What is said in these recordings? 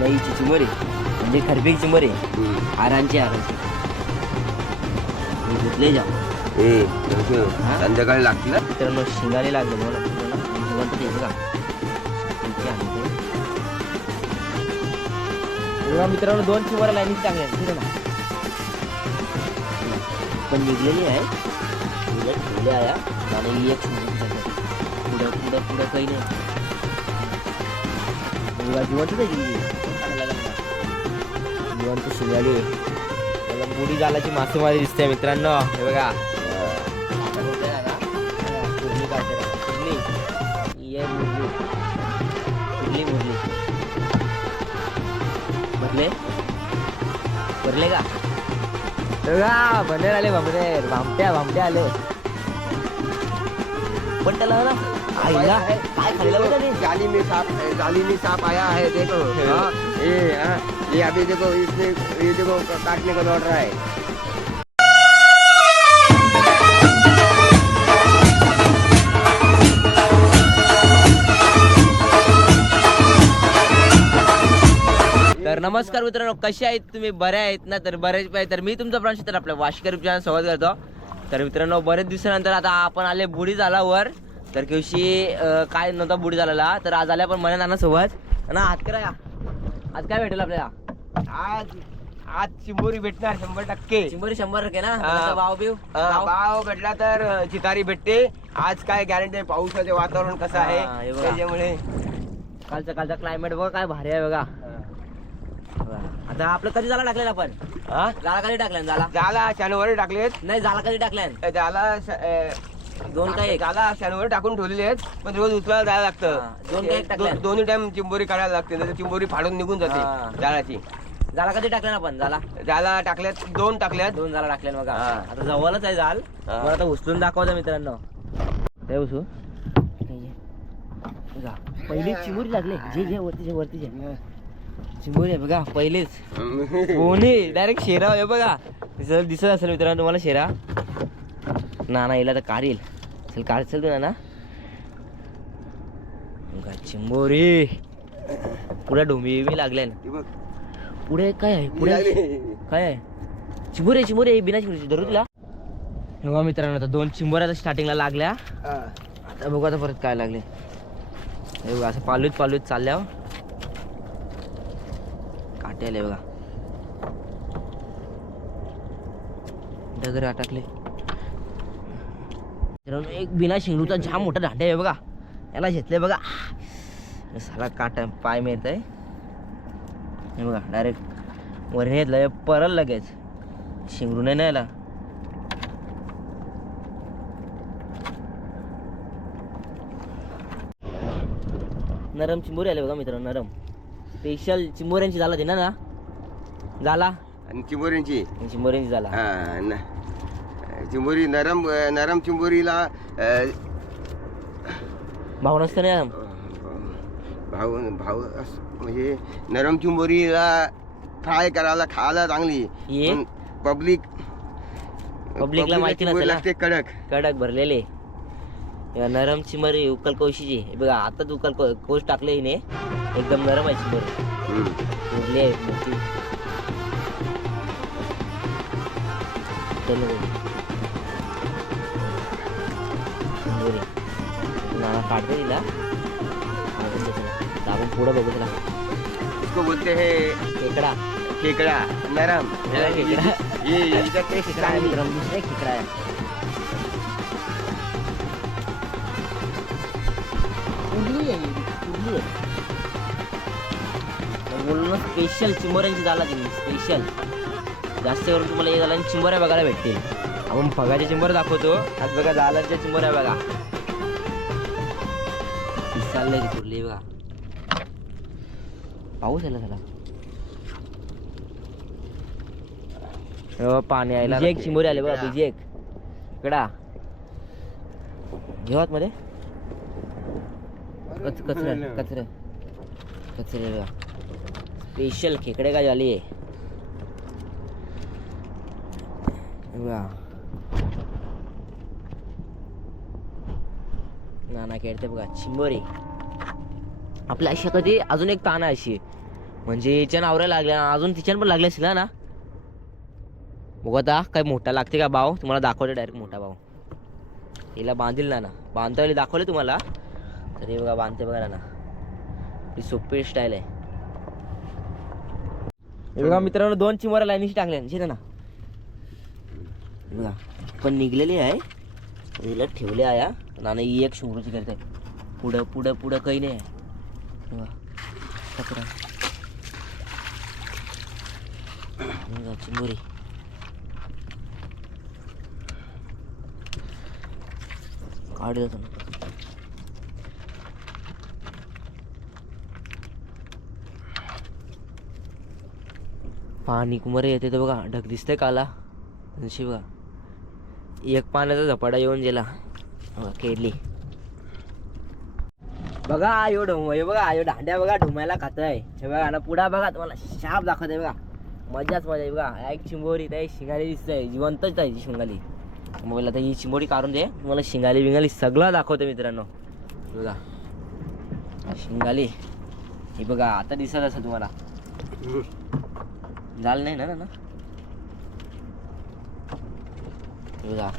लई चिचुंबरी म्हणजे खरपी चिंबरी आरांची आरांची. मी घेतले जा हा? संध्याकाळी लागतील मित्रांनो शिंगाले लागले मला. जिवंत ते बघा. इथे आहे ते. बघा मित्रांनो दोन चिंबऱ्या लाईनीत टाकल्या ठीक आहे ना. पण निघलेली आहे. ठेवल्या आहे आणि एक. पुढं पुढं पुढं काही नाही. Bulan jiwa आहे ती. चांगला जिवंत शिंगाली त्याला बुडी जालाची मासेमारी दिसते मित्रांनो हे बघा आता का? मुरली. भरले भरले का बघा बनेर आले बनेर भामट्या भामट्या आले पण त्याला ना आईला काय खाल्लं बघा ते जाली में सांप जाली में सांप आया है देखो. हाँ, ये हाँ, ये अभी देखो इसने ये देखो काटने को दौड़ रहा है. तर नमस्कार मित्रांनो कसे आहेत तुम्ही? बरे आहेत ना? तर बरेच पाहिजे तर मी तुमचा प्रांश तर आपल्या वाशकर चॅनल स्वागत करतो. तर मित्रांनो बरेच दिवसानंतर आता आपण आले बुडी झाला वर तर दिवशी काय नव्हता बुडी झालेला तर आज आल्या पण मला नाना सोबत. ना हात करा आज काय भेटेल आपल्याला? आज आज चिंबोरी भेटणार शंभर टक्के. शंभर शंभर टक्के ना? भाव बिव? भाव? भेटला तर चितारी भेटते. आज काय गॅरंटी आहे? पावसाचे वातावरण कसं आहे. त्याच्यामुळे. कालचा कालचा क्लायमेट बघा काय भारी आहे बघा. आता आपलं कधी झाला टाकलेला आपण? झाला कधी टाकल्यान झाला. झाला शनिवारी टाकलेत. नाही झाला कधी श- अं, दोन काय एक? त्याला शनिवारी टाकून ठेवलेले आहेत पण रोज उचलायला जायला लागतं. दोन काय दो-? दोन्ही टाइम चिंबोरी काढायला लागते नाही चिंबोरी फाडून निघून हा. जाते झाडाची. झाला कधी टाकल्यान आपण? झाला. झाला टाकल्यात दोन टाकल्यात. दोन झाला टाकल्यान बघा. हा. आता जवळच आहे झाल. हा. मला आता उचलून दाखवतो मित्रांनो. ते उचू बघा पहिली चिमुरी लागले. जे जे वरती जे वरती जे. चिमुरी आहे बघा पहिलेच. कोणी? डायरेक्ट शेरा आहे बघा. दिसत दिसत असेल मित्रांनो तुम्हाला शेरा. ना ना येईल तर काढील चल तू ना बघा चिंबोरी. पुढे डोंबी बी लागल्या बघ. पुढे काय आहे? पुढे. काय आहे? चिंबोरे चिंबोरे बिना चिंबोरे धरू तुला? बघा मित्रांनो आता दोन चिंबोऱ्या आता स्टार्टिंगला लागल्या. आता बघू आता परत काय लागले. हे बघा असं पालवीत पालवीत चालल्या हो. काटे आले बघा. डगर अटकले एक बिना शिंगरूचा जाम मोठा दांडे आहे बघा. याला घेतले बघा. साला काटा पाय मिळत आहे हे बघा डायरेक्ट वर घेतलं परल लगेच. शिंगरू नाही ना याला नरम चिंबोरी आले बघा मित्रांनो नरम. स्पेशल चिंबोऱ्यांची झाला ते ना झाला? आणि चिंबोरींची चिंबोऱ्यांची झाला. न- चिंबोरी नरम नरम चिंबोरीला भाव नसतं ना भाव भाव म्हणजे नरम चिंबोरीला फ्राय करायला खायला चांगली? पब्लिक पब्लिकला माहिती नसेल ना. लागते कडक. कडक भरलेले. नरम चिंबोरी उकल कोशीची बघा आताच उकल को- कोश टाकले हिने. एकदम नरम आहे चिंबोरी. हम्म. उरली आहे मोठी. चलो काढते तिला. दाबून पुढं बघू तिला इसको बोलते हैं खेकडा. खेकडा नरम. हा, खेकडा. ये खेकडा आहे मित्रांनो दुसरा एक खेकडा आहे. उरली आहे उरली आहे. तर बोललो ना स्पेशल चिंबोऱ्यांची झाला ती स्पेशल जास्त करून तुम्हाला हे झाला चिंबोऱ्या बघायला भेटतील. आपण पगाच्या चिंबोऱ्या दाखवतो. आज बघा जालांच्या चिंबोऱ्या बघा. चाललंय ती कुर्ली बघा. पाऊस आला झाला. पाणी यायला एक चिंबोरी आले बघा बीजी एक. कडा घेवात मध्ये कच कचरा कचरा. कचरे बघा. स्पेशल खेकडे का झाली आहे बघा. नाना खेळते बघा चिंबोरी. आपल्या अशा कधी अजून एक ताण आहे अशी. म्हणजे याच्या नावऱ्या लागल्या अजून तिच्यानं पण लागल्या असतील ना? बघू आता काय मोठा लागते का भाव तुम्हाला दाखवते डायरेक्ट मोठा भाव हिला बांधील ना ना बांधता वेळी दाखवले तुम्हाला. तर हे बघा बांधते बघा ना ही सोपी स्टाईल आहे. हे बघा मित्रांनो दोन चिमोऱ्या लाईनीशी टाकल्या. ना ना बघा पण निघलेली आहे. हिला ठेवले आहे. नाना ही एक शंभरूची करते. पुढं पुढं पुढं काही नाही. बघा पकडा हे बघा, चिंबोरी काढ जातो ना पाणी कुमारे येते तर बघा ढग दिसतंय काला. नशी बघा. एक पाण्याचा झपाटा येऊन गेला. बघा केली. बघा आयो ढोम हे बघा आयो दांड्या बघा ढुमायला खातोय. हे बघा ना पुढा बघा तुम्हाला शाप दाखवतोय बघा. मजाच मजा आहे बघा. एक चिंबोरी त्या शिंगाली दिसतंय. जिवंतच आहे शिंगाली. मोबाईल आता ही चिंबोरी काढून दे. तुम्हाला शिंगाली बिंगाली सगळं दाखवतो मित्रांनो. बघा. शिंगाली. हे बघा आता दिसत असेल तुम्हाला. झालं नाही ना ना बघा.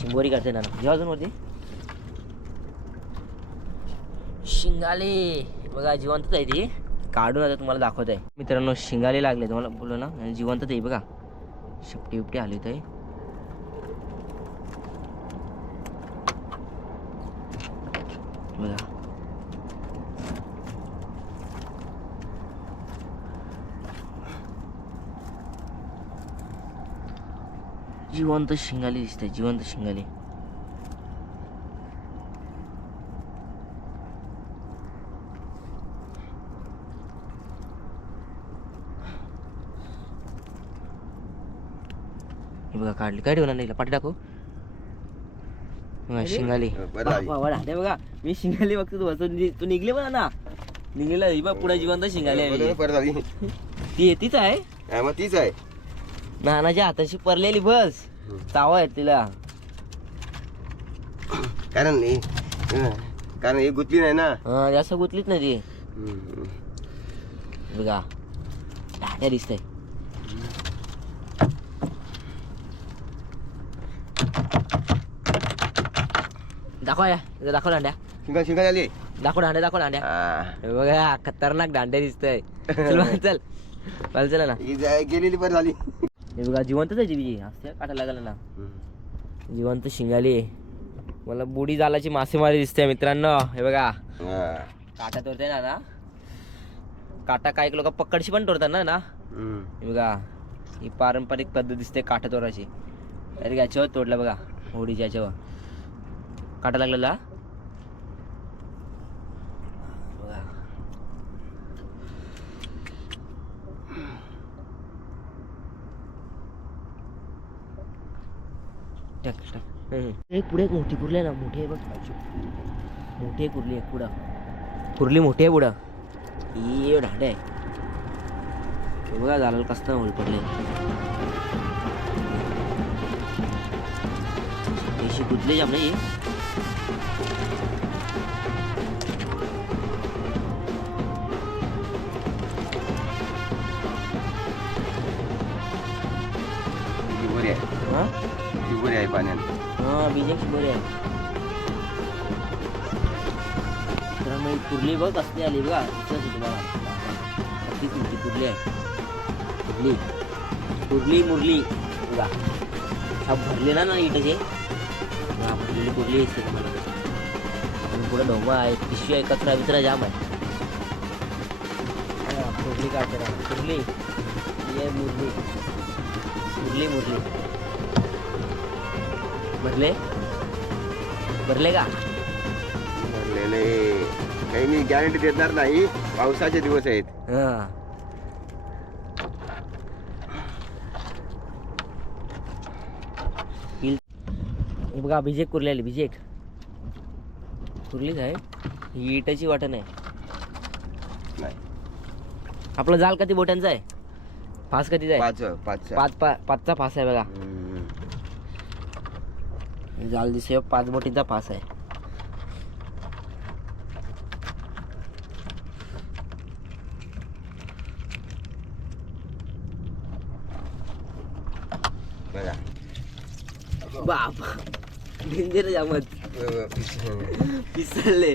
चिंबोरी करते ना जेव्हा अजून वरती. शिंगाले. बघा जिवंतच आहे ती. काढून आता तुम्हाला दाखवत आहे मित्रांनो शिंगाले लागले. तुम्हाला बोललो ना आणि जिवंतच आहे बघा. शिपटी बिपटी आली होते. बघा. जिवंत शिंगाली दिसते जिवंत शिंगाली. हे बघा काढली. काय ठेवणार नाही पाठी टाकू? शिंगाली. वा, बघा मी शिंगाली बघतो तू बसून तू निघले बघा ना. निघलेला ही बघ पुढे जिवंत शिंगाली झाली ती येतीच आहे? हा, मग तीच आहे. नानाच्या हाताशी परलेली बस. चाव आहे तिला. कारण नाही कारण ही गुतली नाही ना. हा जास्त गुतलीच नाही ती. बघा. दिसतंय. दाखवा या इथं दाखव दांड्या शिंगा शिंगा झाली दाखव दांड्या दाखव दांड्या हा. हे बघा खतरनाक दांड्या दिसतंय चल चल चल चला ना ही गेलेली बरं झाली हे बघा जिवंतच आहे जीबी असते काटा लागला ना जिवंत शिंगाली. मला बुडी जालाची मासेमारी दिसते मित्रांनो हे बघा हा. काटा तोडते ना ना काटा काही लोक पकडशी पण तोडतात ना ना हं. हे बघा ही पारंपरिक पद्धत दिसते काटा तोडायची अरे याच्यावर तोडला बघा होडीच्या याच्यावर काटा लागलेला. टाक टाक. हम्म. एक पुढे एक मोठी कुर्ली आहे ना मोठी आहे बघ. मोठी आहे कुर्ली आहे पुढं. कुर्ली मोठी आहे पुढं? ये ढाडे आहे. बघा झालं कसं होल पडले पैसे गुतले जाम ही बरी आहे. पाण्यात आहे तर मग कुर्ली बघ कसली आली बघा. दिसत तुम्हाला? कसली कुर्ली कुर्ली आहे. कुर्ली. कुर्ली मुरली. बघा. हा भरलेला ना ना इटाचे हा भरलेली कुर्ली दिसते तुम्हाला. आणि पुढे डोंगर आहे पिशवी आहे कचरा बिचरा जाम आहे. कुर्ली काय करा कुर्ली. मुरली. मुरली मुरली. भरले? भरले का? भरलेले काही मी गॅरंटी देणार नाही. पावसाचे दिवस आहेत. हा. हे बघा बिजेक कुर्ली आली बिजेक कुर्लीच आहे ही इटाची वाटण आहे. नाही. आपलं जाल कधी बोटांचा आहे? फास कधीचा आहे? पाच पाच. पाच पा पाचचा फास आहे बघा. जालदी सेव पाच बोटीचा फास आहे. बघा. बाप. डेंजर पिसले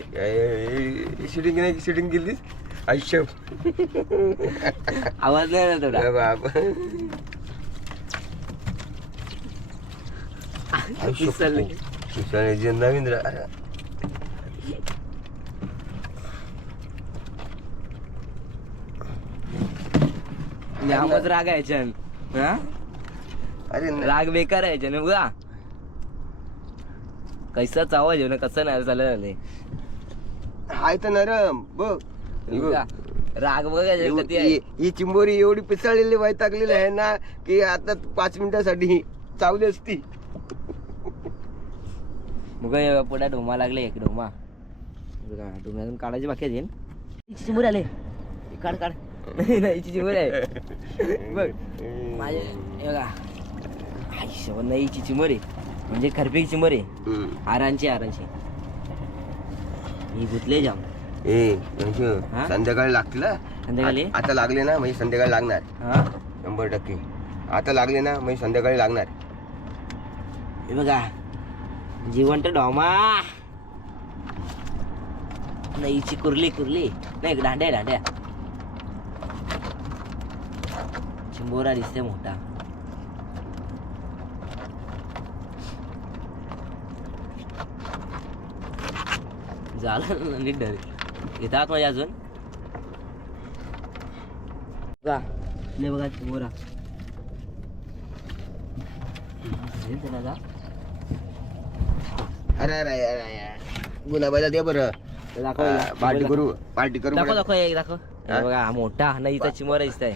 शूटिंग नाही शूटिंग केलीस? आयुष्य. आवाज नाही ना थोडा बाप. पिसळले पिसळले नवीन रा- जामच राग आहे याच्यान हा अरे राग बेकार आहे याच्यानं बघा कैसाच आवाज आहे ना कसं नाही झालं झालंय हाय तर नरम बघ बघा, राग बघा याच्यात आहे. ही ही चिंबोरी एवढी पिसाळलेली वैतागलेली आहे ना की आता पाच मिनिटासाठी चावली असती बघा हे पुढे ढोमा लागले एक ढोमा बघा ढोम्यातून काढायची बाकी आहे हिची चिमुरे आले. काढ काढ. नाही चिमुरे आहे. बघ. माझे बघा. आयुष्य नाही हिची चिमुरे म्हणजे खरपेची चिमुरे हम्म. आरांची आरांची. ही गुतले जाम. ए अंशु, हा? संध्याकाळी लागतील हा? संध्याकाळी? आ- आता लागले ना म्हणजे संध्याकाळी लागणार. हा? शंभर टक्के. आता लागले ना म्हणजे संध्याकाळी लागणार. हे बघा. जिवंत डॉमा. नाही इची कुर्ली कुर्ली. नाही दांड्या दांड्या. चिंबोरा दिसते मोठा. झालं ना नीट डर येतात माझ्या अजून? बघा. ले बघा चिंबोरा. हे जा. अरे अरे अरे. गुलाबाला दे बरं दाखव दाखव. पार्टी करू पार्टी करू दाखव. दाखव एक दाखव हा? हे बघा हा मोठा नाही इथं चिमोरा दिसत आहे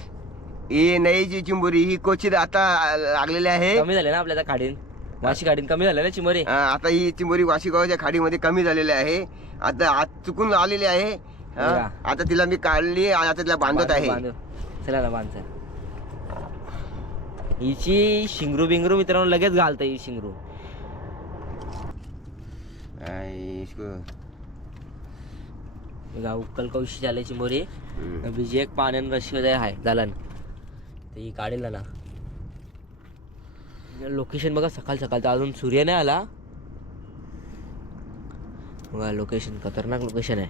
ही नईची चिंबोरी ही कोचित आता लागलेली आहे कमी झाले ना आपल्या आता खाडीन वाशी खाडीन कमी झाले ना चिमोरे आता ही चिंबोरी वाशिगावच्या खाडीमध्ये कमी झालेली आहे आता आज चुकून आलेली आहे हा, बघा. आता तिला मी काढली आणि आता तिला बांधत आहे बांधू. चला ना बांध चल. हिची शिंगरू बिंगरू मित्रांनो लगेच घालतं ही शिंगरू. बघा उकल कौशी झाले चिमोरी हम्म. बीजी एक पाण्यान रशी वगैरे आहे झालं ते काढेल ना लोकेशन बघा सकाळ सकाळचा अजून सूर्य नाही आला. बघा लोकेशन खतरनाक लोकेशन आहे.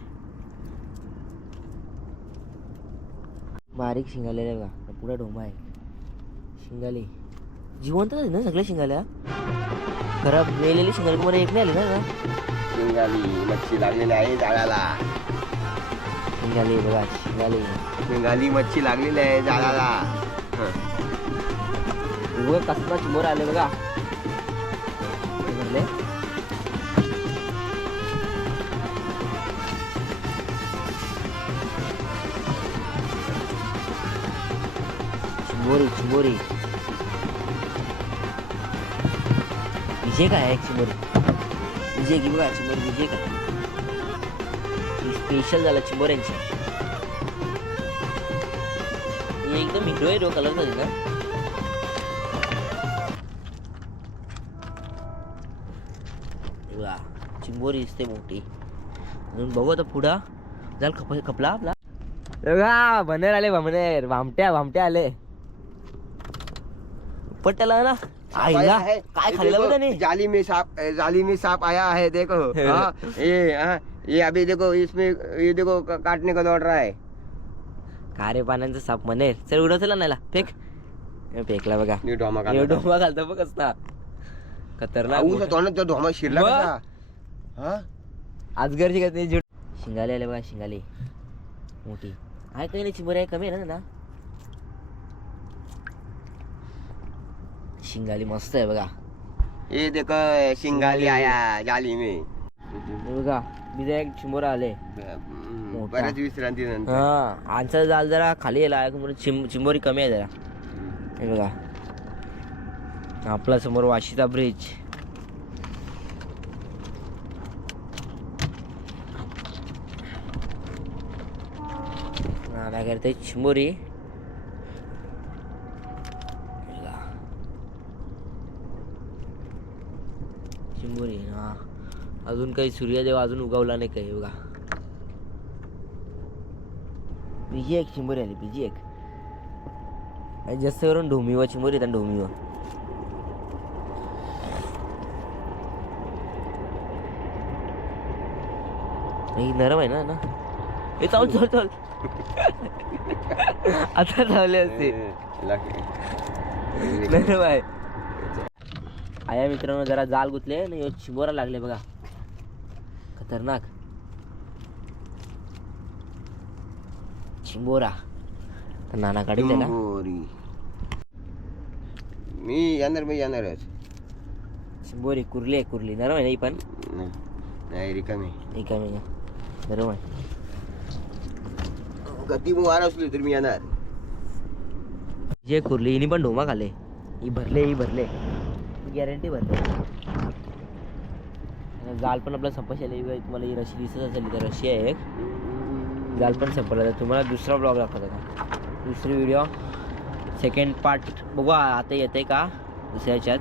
बारीक शिंगालेले बघा. पुढे डोमा आहे. शिंगाली. जिवंत आहे ना सगळ्या शिंगाल्या? खराब मेलेली शिंगाली तुम्हाला एक नाही आली ना शिंगाली मच्छी लागलेली आहे जाळाला. शिंगाली बघा शिंगाली शिंगाली मच्छी लागलेली आहे जाळाला. हं. उभं कसला चिमोर आले बघा. हे भरले. चिमोरी चिमोरी. विजय काय आहे चिमोरी विजय की बघा चिमोरी विजय काय स्पेशल झाला चिमोऱ्यांची. ही एकदम हिरो हिरो कलरमध्ये ना वा चिंबोरी दिसते मोठी. अजून बघू आता पुढा. जाल खप खपला आपला? बघा बनेर आले बनेर भामट्या भामट्या आले. पट्ट्याला ना. आईला. काय ये खाल्लं बघ त्याने? जाली में सांप जाली में सांप आया है देखो। हाँ, ये हाँ, ये अभी देखो इसमें ये देखो का- काटने को दौड़ रहा है। का रे पाण्याचा साप मनेर चल उडव चला नाला फेक. हे फेकला बघा. नी ढोमा हे डोंबा घालतो बघ कसला खतरनाक मोठा. तोंडात तो ढोमा शिरला मग? कसा हा? आजगरची का ते शिंगाले आले बघा शिंगाले. मोठी. आहे काही नाही चिंबोरी आहे कमी आहे ना ना? शिंगाली मस्त आहे बघा. ये देखो शिंगाली आया जाली में. हे बघा बिजा एक चिंबोरा आले मोठा. बऱ्याच विश्रांती नंतर. हा आमचा जाल जरा खाली गेला आहे चिं चिंबोरी कमी आहे जरा. हे बघा. आपला समोर वाशीचा ब्रिज नाला करते चिंबोरी समोर हा अजून काही सूर्यदेव अजून उगवला नाही काही बघा. पिजी एक चिंबोरी आली पिजी एक. जास्त करून ढोमीवा चिंबर येतात ढोमीवा ही नरम आहे ना ना. हे चाल चाल चाल आता चालले असते नरम आहे. आया मित्रांनो जरा जाल गुतले आणि चिंबोरा लागले बघा. खतरनाक. चिंबोरा नाना काढील त्याला मी येणार मी येणारच. चिंबोरी कुर्ली आहे कुर्ली. नरम आहे ना ही पण? नाही नाही रिकामी. महिना नरम आहे. कधी वार असली तर मी येणार. जे कुर्ली हिनी पण ढोमा खाल्ले. ही भरले ही भरले. गॅरंटी भरते. आणि जाल पण आपला संपशाली तुम्हाला ही रशी दिसत असेल तर रशी आहे एक. जाल पण संपला. तर तुम्हाला दुसरा ब्लॉग दाखवत होता दुसरी व्हिडिओ सेकंड पार्ट बघू आता येते का? दुसऱ्या ह्याच्यात.